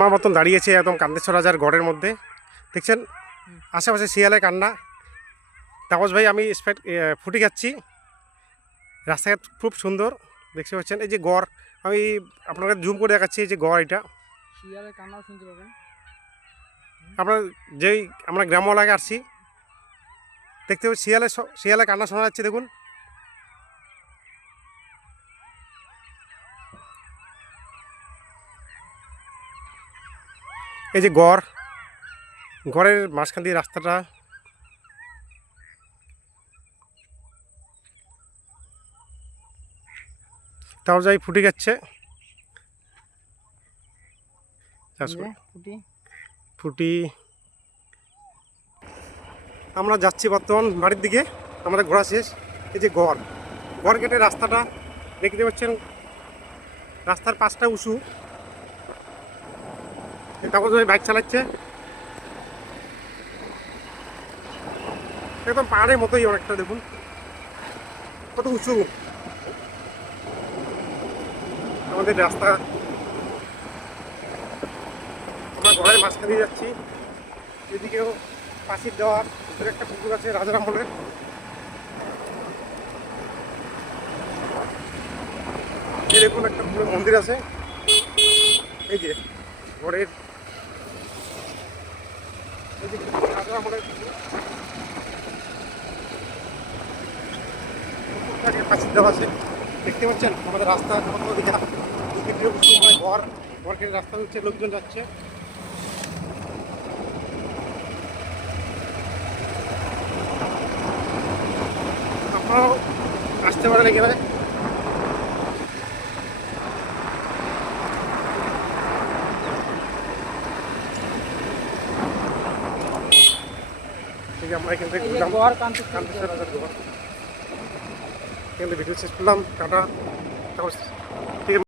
আমার মতন দাঁড়িয়েছে একদম কান্দেশ্বর রাজার গড়ের মধ্যে। দেখছেন আশেপাশে শিয়ালের কান্না। তাপস ভাই আমি ফুটি খাচ্ছি। রাস্তাঘাট খুব সুন্দর দেখতে পাচ্ছেন। এই যে গড় আমি আপনাদের জুম করে দেখাচ্ছি, এই যে গড়, এটা শিয়ালের কান্নাও শুনতে পাবেন। আপনার যেই আমরা গ্রাম এলাকায় আসছি দেখতে পাচ্ছি শিয়ালের কান্না শোনা যাচ্ছে। দেখুন এই যে গড়ের মাঝখান দিয়ে রাস্তাটা। তাও যাই ফুটি যাচ্ছে ফুটি। আমরা যাচ্ছি বর্তমান বাড়ির দিকে, আমাদের ঘোরা শেষ। এই যে গড় কেটে রাস্তাটা দেখতে পাচ্ছেন, রাস্তার পাশটা উঁচু। তারপর বাইক চালাচ্ছে একদম পাহাড়ের মতোই অনেকটা। দেখুন কত উঁচু আমাদের রাস্তা। আমরা ঘরের মাঝখান দিয়ে যাচ্ছি। এদিকেও পাশের দেওয়ার ভিতরে একটা পুকুর আছে রাজার আমলের। এই দেখুন একটা মন্দির আছে, এই যে ঘরের রাজার আমলের পাশের দেওয়া আছে। দেখতে পাচ্ছেন আমাদের রাস্তা কত দিকে ঘর কেটে রাস্তা হচ্ছে, লোকজন যাচ্ছে। আপনারাও আসতে পারেন একেবারে। আমরা এখান থেকে কান্তেশ্বর রাজার ঘর। এখান থেকে ভিডিও শেষ করলাম। টাটা। ঠিক আছে।